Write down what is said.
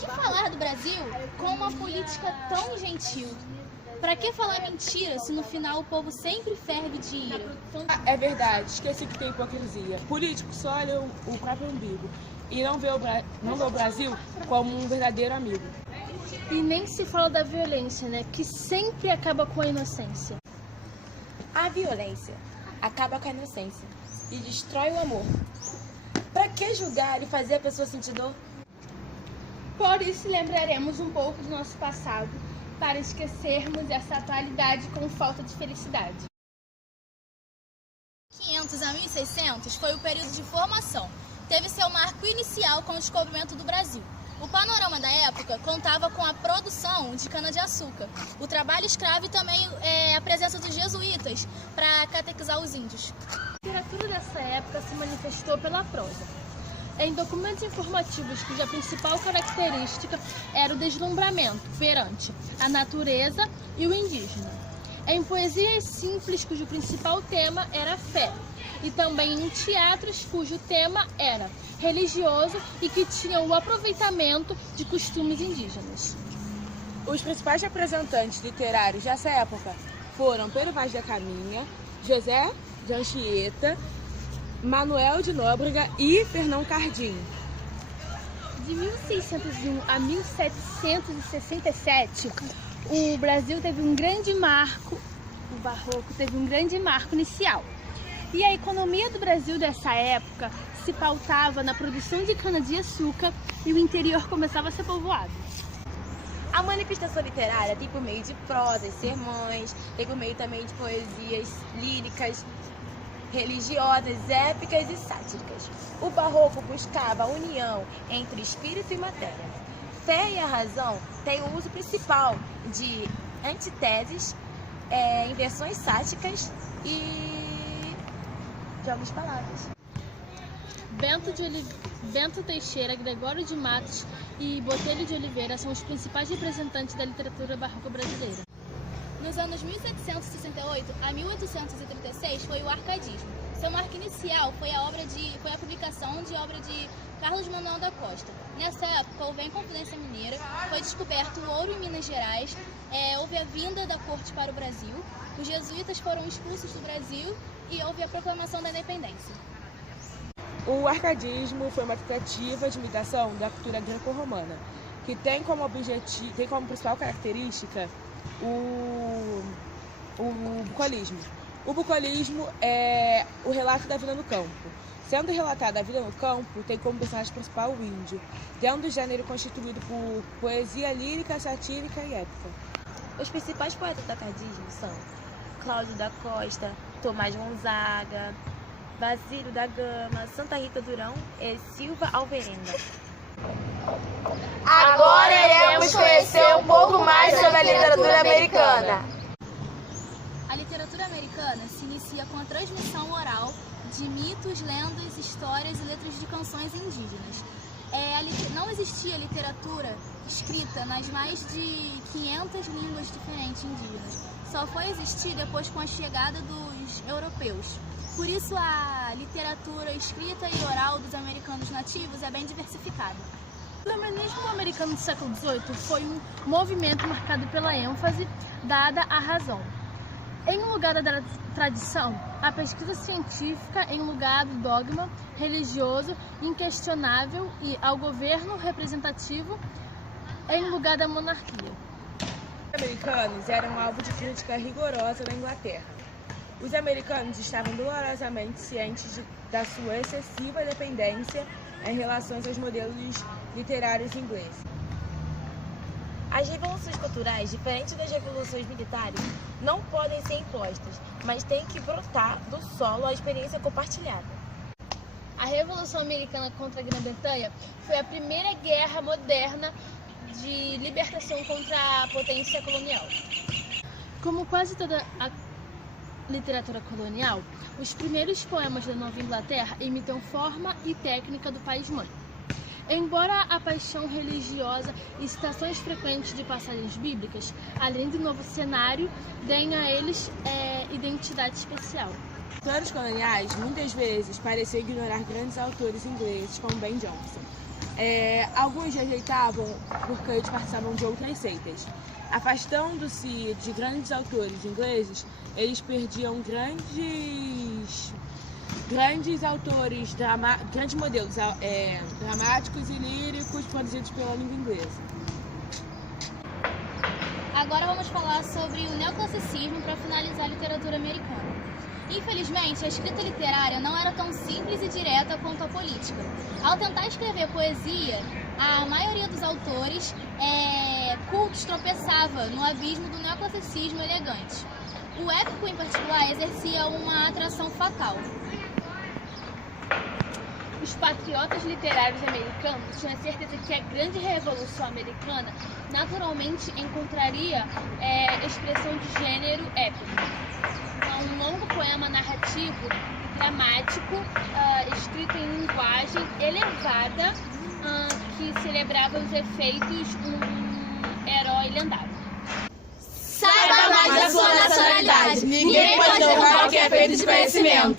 que falar do Brasil com uma política tão gentil? Para que falar mentira se no final o povo sempre ferve de ira? É verdade, esqueci que tem hipocrisia. Político só olha o próprio umbigo e não vê o Brasil como um verdadeiro amigo. E nem se fala da violência, né? Que sempre acaba com a inocência. A violência acaba com a inocência e destrói o amor. Para que julgar e fazer a pessoa sentir dor? Por isso lembraremos um pouco do nosso passado, para esquecermos essa atualidade com falta de felicidade. 500 a 1600 foi o período de formação. Teve seu marco inicial com o descobrimento do Brasil. O panorama da época contava com a produção de cana-de-açúcar, o trabalho escravo e também a presença dos jesuítas para catequizar os índios. A literatura dessa época se manifestou pela prosa. Em documentos informativos cuja principal característica era o deslumbramento perante a natureza e o indígena. Em poesias simples cujo principal tema era a fé. E também em teatros cujo tema era religioso e que tinham o aproveitamento de costumes indígenas. Os principais representantes literários dessa época foram Pedro Vaz da Caminha, José de Anchieta, Manuel de Nóbrega e Fernão Cardim. De 1601 a 1767, o Brasil teve um grande marco, o Barroco teve um grande marco inicial. E a economia do Brasil dessa época se pautava na produção de cana-de-açúcar e o interior começava a ser povoado. A manifestação literária tem por meio de prosas, sermões, tem por meio também de poesias líricas, religiosas, épicas e sátíricas. O Barroco buscava a união entre espírito e matéria. Fé e a razão têm o uso principal de antiteses, inversões sáticas e jogos de palavras. Bento Teixeira, Gregório de Matos e Botelho de Oliveira são os principais representantes da literatura barroca brasileira. Nos anos 1768 a 1836 foi o arcadismo. Seu marco inicial foi a publicação de obra de Carlos Manuel da Costa. Nessa época houve a Inconfidência Mineira, foi descoberto o ouro em Minas Gerais, houve a vinda da corte para o Brasil, os jesuítas foram expulsos do Brasil e houve a proclamação da independência. O arcadismo foi uma tentativa de imitação da cultura greco-romana, que tem como principal característica o bucolismo. O bucolismo é o relato da vida no campo. Sendo relatada a vida no campo, tem como personagem principal o índio, dentro do gênero constituído por poesia lírica, satírica e épica. Os principais poetas do arcadismo são Cláudio da Costa, Tomás Gonzaga, Basílio da Gama, Santa Rita Durão e Silva Alvarenga. Agora iremos conhecer um pouco mais sobre a literatura americana. A literatura americana se inicia com a transmissão oral de mitos, lendas, histórias e letras de canções indígenas. Não existia literatura escrita nas mais de 500 línguas diferentes indígenas. Só foi existir depois com a chegada dos europeus. Por isso a literatura escrita e oral dos americanos nativos é bem diversificada. O iluminismo americano do século XVIII foi um movimento marcado pela ênfase dada à razão. Em lugar da tradição, a pesquisa científica em lugar do dogma religioso inquestionável e ao governo representativo em lugar da monarquia. Os americanos eram alvo de crítica rigorosa na Inglaterra. Os americanos estavam dolorosamente cientes da sua excessiva dependência em relação aos modelos literários ingleses. As revoluções culturais, diferentes das revoluções militares, não podem ser impostas, mas têm que brotar do solo a experiência compartilhada. A Revolução Americana contra a Grã-Bretanha foi a primeira guerra moderna de libertação contra a potência colonial. Como quase toda a literatura colonial, os primeiros poemas da Nova Inglaterra imitam forma e técnica do país-mãe. Embora a paixão religiosa e citações frequentes de passagens bíblicas, além do novo cenário, deem a eles identidade especial. Os autores coloniais muitas vezes pareciam ignorar grandes autores ingleses como Ben Jonson. Alguns rejeitavam porque eles participavam de outras seitas. Afastando-se de grandes autores ingleses, eles perdiam grandes autores, grandes modelos dramáticos e líricos produzidos pela língua inglesa. Agora vamos falar sobre o neoclassicismo para finalizar a literatura americana. Infelizmente, a escrita literária não era tão simples e direta quanto a política. Ao tentar escrever poesia, a maioria dos autores cultos tropeçava no abismo do neoclassicismo elegante. O épico, em particular, exercia uma atração fatal. Os patriotas literários americanos tinham certeza que a grande revolução americana naturalmente encontraria expressão de gênero épico. Um longo poema narrativo e dramático, escrito em linguagem elevada, que celebrava os efeitos de um herói lendário. Saiba mais da sua nacionalidade. Ninguém pode derrubar o que é feito de conhecimento.